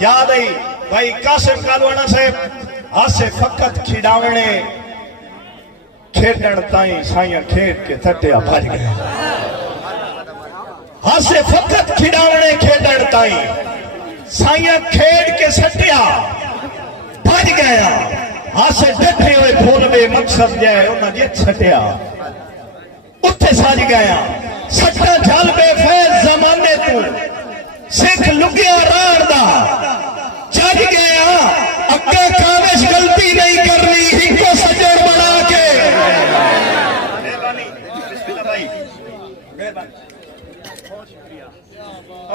یاد آئی بھائی قاسم کالوانا صاحب آسے فقط کھڑاونے کھیڑن تائیں سائیاں کھیڑ کے تھٹیا بھاج گئے آسے فقط کھڑاونے کھیڑن تائیں سائیاں کھیڑ کے سٹیا بھاج گیا آسے ڈٹھے ہوئے بھول بے مقصد جائے انہاں جیت سٹیا اتھے ساج گیا سٹا جھال بے فیض زمانے تو سکھ لگیا رار دا چڑھ گیا اکے کاوش غلطی نہیں کرنی ہی کو سجڑ بنا کے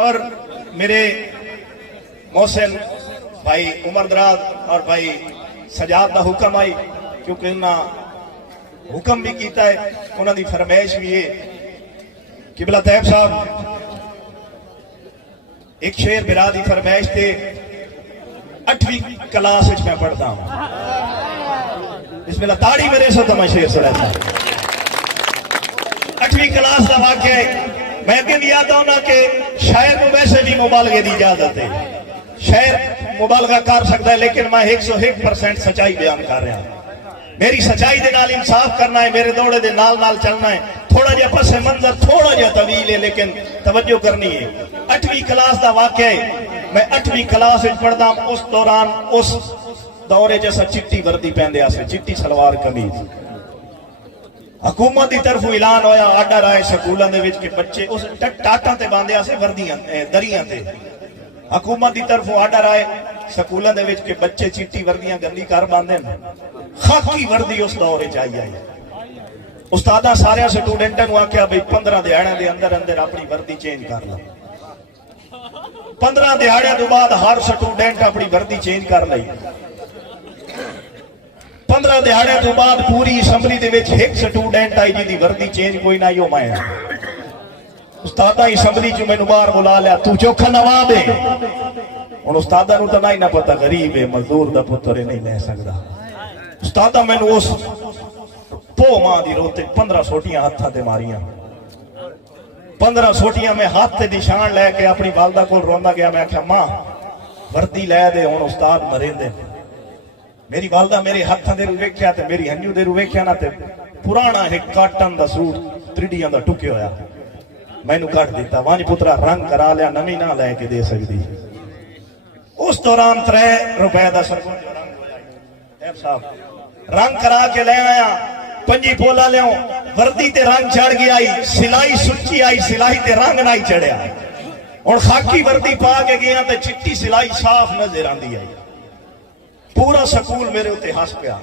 اور میرے محسن بھائی عمر دراز اور بھائی سجاد دا حکم آئی کیونکہ انہاں حکم بھی کیتا ہے انہاں دی فرمائش بھی ہے قبلہ طیب صاحب ایک شعر میرا دی فرمائش تھے 8ویں کلاس میں پڑھتا ہوں بسم اللہ تاڑی میرے سے تو میں شعر سناتا ہوں 8ویں کلاس کا واقعہ ہے میں اگے بھی آتا ہوں نا کہ شاعر کو ویسے بھی مبالغے دی اجازت ہے شاعر مبالغہ کر سکتا ہے لیکن میں 101% سچائی بیان کر رہا ہوں میری سچائی دے نال انصاف کرنا ہے میرے دوڑے دے نال نال چلنا ہے تھوڑا جا پس منظر تھوڑا جا طویل ہے لیکن توجہ کرنی ہے 8ویں کلاس دا واقعہ ہے میں 8ویں کلاس پڑھتا ہوں اس دوران اس دورے جیسا چٹی وردی پہندے آسے چٹی سلوار قمیض حکومت دی طرف اعلان ہویا آرڈر آئے سکولاں دے وچ کہ بچے اس ٹاٹاں تے باندھے آسے وردیاں دریاں تے حکومت دی طرف آرڈر آئے سکولاں دے وچ کہ بچے چٹی وردیاں گندی کر باندھے خاکی وردی اس دورے چاہیے آئی استادہ سارے سٹوڈنٹاں نو آکھیا بھئی 15 دہاڑیاں دے اندر اندر اپنی وردی چینج کر لو 15 دہاڑیاں تو بعد ہر سٹوڈنٹ اپنی وردی چینج کر لئی 15 دہاڑیاں تو بعد پوری اسمبلی دے وچ ایک سٹوڈنٹ آئی جی دی وردی چینج کوئی نہ ہو میں استادہ اسمبلی چ مینوں باہر بلا لیا تو چوکھا نواب ہے ہن استادہ نو تے نہ پتہ غریب ہے مزدور دا پتر نہیں لے سکدا استادہ مینوں اس پو ماں دی روتے 15 سوٹیاں ہاتھاں تے ماریاں 15 سوٹیاں میں ہاتھ تے نشان لے کے اپنی والدہ کو روندا گیا میں آکھیا ماں وردی لے دے ہن استاد مریندے میری والدہ میرے ہاتھاں دے رو ویکھیا تے میری ہنجو دے رو ویکھیا نا تے پرانا ایک کاٹن دا سوٹ 3D دا ٹکے ہویا مینوں کٹ دیتا وانج پترا رنگ کرا لیا نویں نہ لے کے دے سکدی اس دوران 3 روپے دا سرگن جو رنگ ہویا صاحب رنگ کرا کے لے آیا پنجی پولا لیوں وردی تے رنگ چڑھ گیا آئی سلائی سچی آئی سلائی تے رنگ نہ چڑھیا اور خاکی وردی پا کے گیا تے چٹی سلائی صاف نظر آندی آئی پورا سکول میرے ہوتے ہنس پیا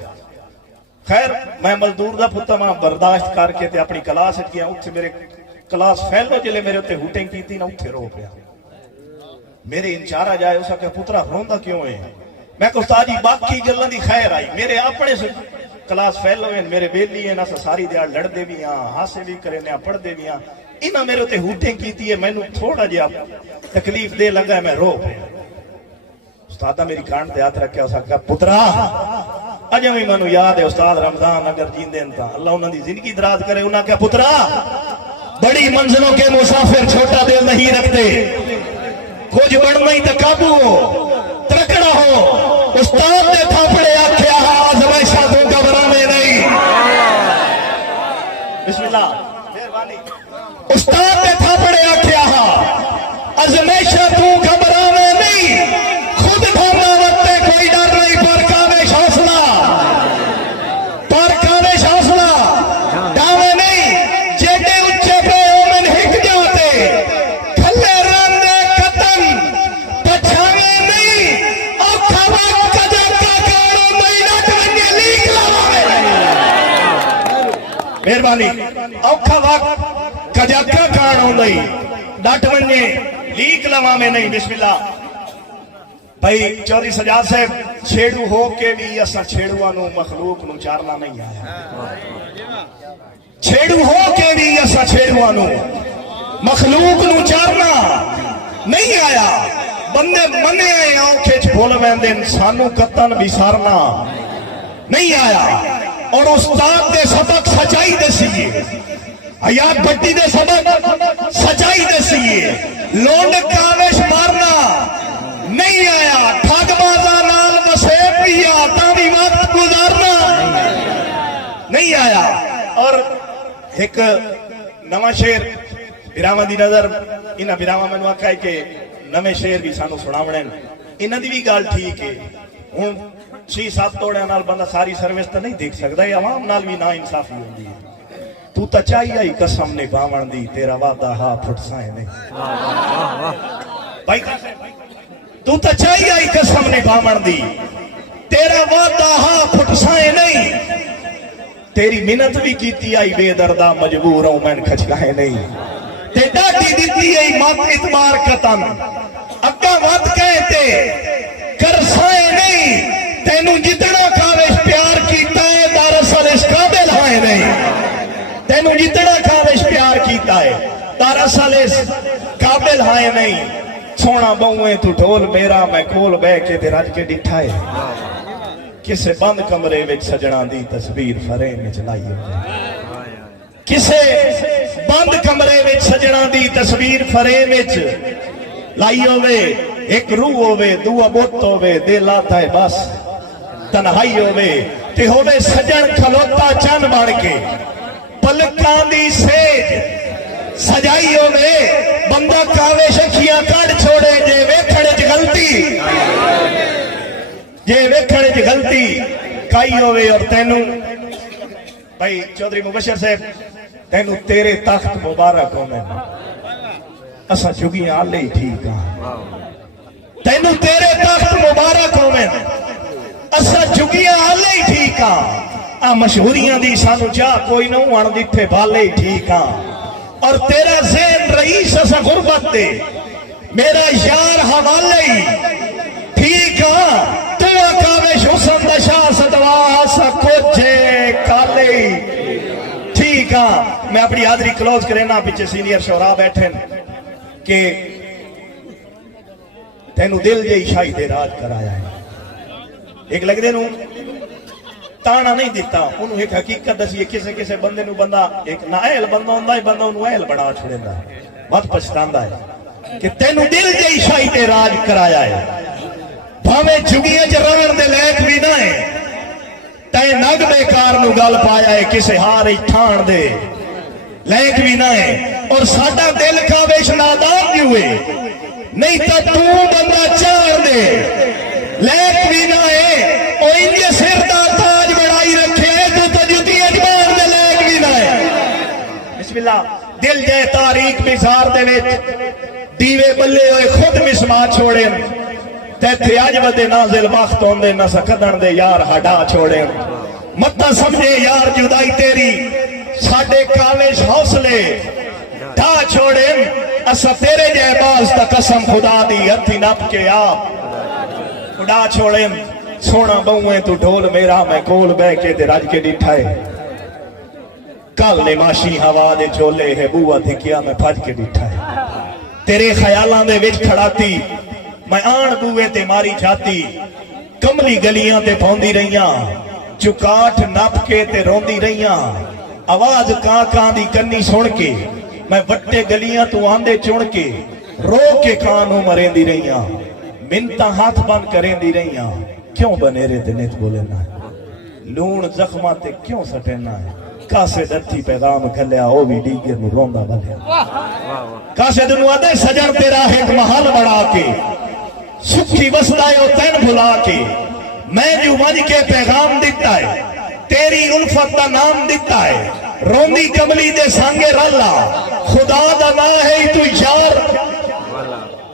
خیر میں مزدور دا پتہ ماں برداشت کر کے تے اپنی کلاس کیا اتھے میرے کلاس فیلو جلے میرے ہوتے ہوٹیں کی تھی نہ اتھے رو پیا میرے انچارہ جائے اسا کہ پترا روندا کیوں ہے میں کہ استاد جی باقی گلاں دی خیر آئی میرے اپنے کلاس فیلو ہیں میرے بیلی ہیں نہ ساری دیار لڑ دے بھی ہاں ہاسے بھی کرے نہ پڑھ دے بھی ہاں انہاں میرے تے ہوٹیں کیتی ہے مینوں تھوڑا جہا تکلیف دے لگا ہے میں رو پیا استادہ میری کان تے ہاتھ رکھیا اسا کہ پترا اج بھی مینوں یاد ہے استاد رمضان اگر جیندے تا اللہ انہاں دی زندگی دراز کرے انہاں کہ پترا بڑی منزلوں کے مسافر چھوٹا دل نہیں رکھتے کچھ بڑھنا ہی تو قابو ہو ترکڑا ہو استاد نے تھاپڑے آکھیا آزمائشاں تو گھبرانے نہیں بسم اللہ استاد نے تھاپڑے آکھیا آزمائشاں تو گھبرانے نہیں خود ڈھانا وقتے کوئی ڈر نہیں پر کاوش حوصلہ ڈاوے نہیں جیٹے اچھے پہ اومن ہک جاتے کھلے راندے قتل پچھاوے نہیں اوکھا وقت کجا کا کارو نہیں ڈٹ ونجے لیک لواوے مہربانی اوکھا وقت کجا کا کارو نہیں ڈٹ ونجے لیک لواوے نہیں بسم اللہ بھائی چودھری سجاد صاحب چھیڑو ہو کے بھی اسا چھیڑوانو مخلوق نو چارنا نہیں آیا چھیڑو ہو کے بھی اسا چھیڑوانو مخلوق نو چارنا نہیں آیا بندے منے آئے آنکھیں چھول ویندے سانو قطن بھی سارنا نہیں آیا اور استاد دے سبق سچائی دے سیئے حیات بھٹی دے سبق سچائی دے سیئے لونڈ کاوش مارنا نہیں آیا ہوئی آتا بھی وقت گزارنا نہیں آیا. اور ایک نواں شیر براواں دی نظر انہاں براواں مینوں آکھیا کہ نویں شیر بھی سانو سناونے انہاں دی بھی گل ٹھیک ہے. ہن 6-7 توڑیاں نال بندہ ساری سروس تو نہیں دیکھ سکدا. یہ عوام نال بھی نا انصافی ہوندی ہے. تو تا چاہیے آئی قسم نے باون دی تیرا وعدہ ہا پھٹ سائے نہیں بھائی. تو تا چاہیے آئی قسم نے باون دی تیرا وعدہ ہا پھٹ سائے نہیں. تیری منت بھی کیتی آئی بے دردہ مجبور ہوں میں کھچکائے نہیں. تے ڈاٹی دیتی آئی مات اتبار قطن اگا وعد کہتے کر سائے نہیں. تینوں جتنا کاوش پیار کیتا ہے دراصل اس قابل ہائے نہیں. تینوں جتنا کاوش پیار کیتا ہے دراصل اس قابل ہائے نہیں. سونا بہویں تو ڈھول میرا میں کول بہ کے تے رج کے ڈٹھا ہے. کسے بند کمرے وچ سجنا دی تصویر فریم وچ لائی ہوئے. کسے بند کمرے وچ سجنا دی تصویر فریم وچ لائی ہوئے. ایک روح ہوئے دعا بت ہوئے دل آتا ہے بس تنہائی ہوئے. تے ہوئے سجن کھلوتا چن بڑھ کے پلکاں دی سیج سجائی ہوئے. بندہ کاوے شکیاں کڑ چھوڑے جے ویکھڑ وچ غلطی جے ویکھڑ وچ غلطی کائی ہوئے. اور تینوں بھائی چودھری مبشر صاحب تینوں تیرے تخت مبارک ہو. میں اسا جگیاں آلے ہی ٹھیک ہاں. تینوں تیرے تخت مبارک ہو. میں اسا جگیاں آلے ہی ٹھیک ہاں. مشہوریاں دی سانو چاہ کوئی نہ وڑ دٹھے بالے ہی ٹھیک ہاں. اور تیرا ذہن رئیس اسا غربت دے میرا یار حوالے ہی ٹھیک ہاں. تو کاوش حسن دشا سدوا سا کوچے کالے ہی ٹھیک ہاں. میں اپنی حاضری کلوز کرینا پیچھے سینئر شورا بیٹھے کہ تینوں دل جے شاہی دے راج کرایا ہے. ایک لگ دے نو تانا نہیں دیتا انہوں ایک حقیقت دسی. کسے کسے بندے نو بندہ ایک نااہل بندہ ہوندہ ہے بندہ انہوں اہل بڑا چھوڑیندہ ہے بہت پچھتاندہ ہے کہ تینوں دل جے شاہی دے راج کرایا ہے. بھاوے جھگیاں چ رون دے لیک بھی نہ ہے تے نگ بیکار نو گل پایا ہے. کسے ہار ہی ٹھان دے لیک بھی نہ ہے. اور ساڈا دل کاوش نادان جو ہے نہیں تو بندہ چار دے لیک بھی نہ ہے. اور انجے سر دا تاج بڑائی رکھے ہے تو جتی اجبان دے لیک بھی نہ ہے. بسم اللہ. دل جے تاریخ بزار دے وچ دیوے بلے ہوئے خود مسما چھوڑے تے اج ودے نازل بخت ہوندے نہ سکدن دے یار ہڈا چھوڑے. متا سمجھے یار جدائی تیری ساڈے کاوش حوصلے ڈھا چھوڑے. اسا تیرے جے باز تا قسم خدا دی ہتھی نپ کے آپ اڑا چھوڑے. سونا بہویں تو ڈھول میرا میں کول بہ کے تے رج کے ڈٹھائے. کل نے ماشی ہوا دے چولے ہے بوا دھکیا میں پھج کے ڈٹھائے. تیرے خیالاں دے وچ کھڑاتی میں آن بوئے تے ماری جاتی. کملی گلیاں تے پھوندی رہیاں چکاٹ نپ کے تے روندی رہیاں. آواز کان کان دی کنی سن کے میں وٹے گلیاں تو آندے چن کے رو کے کانوں مریندی رہیاں. منتا ہاتھ بند کریندی رہیاں. کیوں بنیرے تے نیت بولنا لون زخمہ تے کیوں سٹینا ہے. کاسے دتی پیغام کھلیا او بھی ڈیگر نو روندا بلیا. کاسے دنو آدھے سجن تیرا ایک محل بڑھا کے سکھی بسدائے او تین بھلا کے میں جو مجھ کے پیغام دیتا ہے تیری الفت دا نام دیتا ہے. روندی کملی دے سانگے رلا خدا دا نا ہے تو یار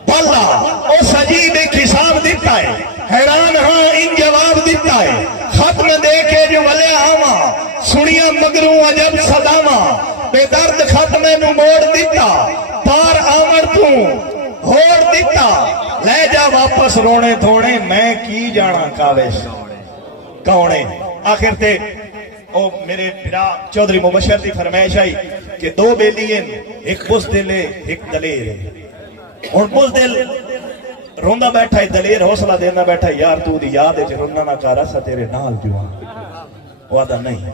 بلا. او سجیب ایک حساب دیتا ہے حیران ہاں ان جواب دیتا ہے. ختم دے کے جو ولے آما سنیا مگروں عجب صداما بے درد ختم نو موڑ دیتا پار آمر تو ہوڑ دیتا. لے جا واپس رونے دھونے میں کی جانا کاوش کونے. آخر تے او میرے بھرا چودھری مبشر دی فرمائش آئی کہ دو بیلی ہیں ایک بزدل ہے ایک دلیر ہے. اور بزدل روندہ بیٹھا ہے دلیر حوصلہ دینا بیٹھا ہے یار تو دی یاد ہے جو رونا نہ کارا سا تیرے نال جوان. وعدہ نہیں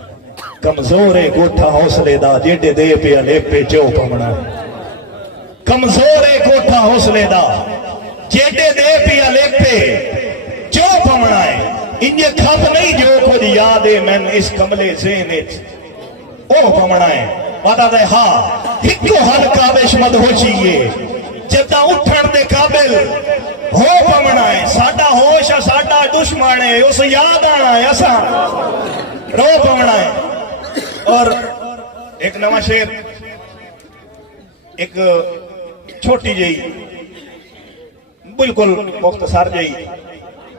کمزور ہے گوٹھا حوصلے دا جیڈے دے پہ لے پہ جو پمنا. کمزور ہے گوٹھا حوصلے دا جیڈے دے پہ لے پہ جو پمنا ہے. انجے کھپ نہیں جو کچھ یاد ہے میں اس کملے ذہن او پمنا ہے وعدہ دے ہاں ہکو حل کابش مد ہو چیئے جدہ اٹھن دے قابل ہو پمنا ہے ساڈا ہوش ہے ساڈا دشمن ہے اس یاد آنا ہے ایسا رو پمنا ہے اور ایک نواں شعر ایک چھوٹی جئی بالکل مختصر جئی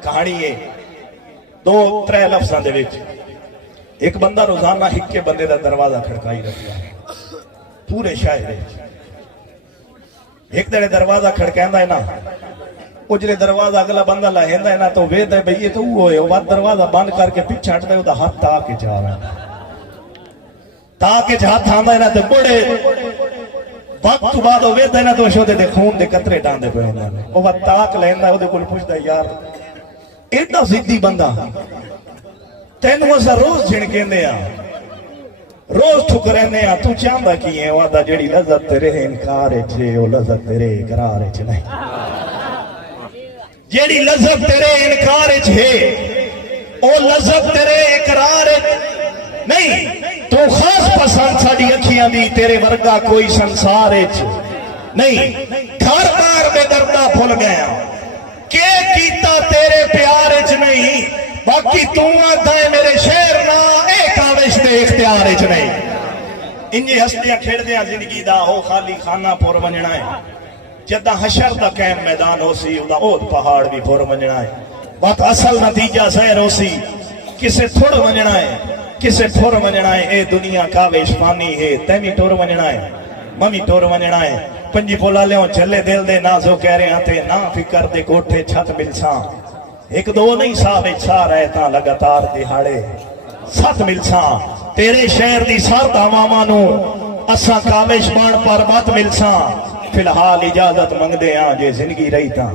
کہانی ہے 2-3 لفظاں دے وچ ایک بندہ روزانہ ہکے بندے دا دروازہ کھڑکائی رکھتا ہے پورے شہر وچ ایک دڑے دروازہ کھڑکیندا ہے نا وہ جلے دروازہ اگلا بندہ لہیندا ہے نا تو ویدا ہے بھئی یہ تو وہ ہے وہ دروازہ بند کر کے پیچھے ہٹدا ہے او دا ہاتھ تا کے جا رہا ہے تاکہ ہاتھ آندا ہے نا تے بڑے وقت تو بعد ہوئے تے نا تو شو دے خون دے قطرے ڈاندے پے ہوندا نے او وقت تاک لیندا او دے کول پوچھدا یار ایڈا ضدی بندہ تینوں اسا روز جھڑکیندے آ روز ٹھکریندے آ تو چاہندا کی ہے وعدہ جڑی لذت تیرے انکار وچ او لذت تیرے اقرار وچ نہیں جڑی لذت تیرے انکار وچ ہے او لذت تیرے اقرار وچ نہیں تو خاص پسند ساڑی اکھیاں دی تیرے ورگا کوئی سنسار اچ نہیں گھر بار میں دردہ بھول گیا کہ کیتا تیرے پیار اچ نہیں باقی تو آتا ہے میرے شہر نا ایک آوش دے اختیار اچ نہیں انجی ہستیاں کھیڑ دیا زندگی دا ہو خالی خانہ پور ونجنا ہے جدہ حشر دا قیم میدان ہو سی او دا اوت پہاڑ بھی پور ونجنا ہے بات اصل نتیجہ سیر ہو سی کسے تھوڑ ونجنا ہے کسے ٹھور ونجنا ہے اے دنیا کاوش فانی ہے تیمی ٹور ونجنا ہے ممی ٹور ونجنا ہے پنجی پولا لیوں چلے دل دے نازو کہہ رہے آتے نا فکر دے کوٹھے چھت ملساں ایک دو نہیں ساوے چھا رہتا لگاتار دہاڑے 7 ملساں تیرے شہر دی سات عوامانو اساں کاوش بان پر بات ملساں فی الحال اجازت منگ دے آن جے زندگی رہی تاں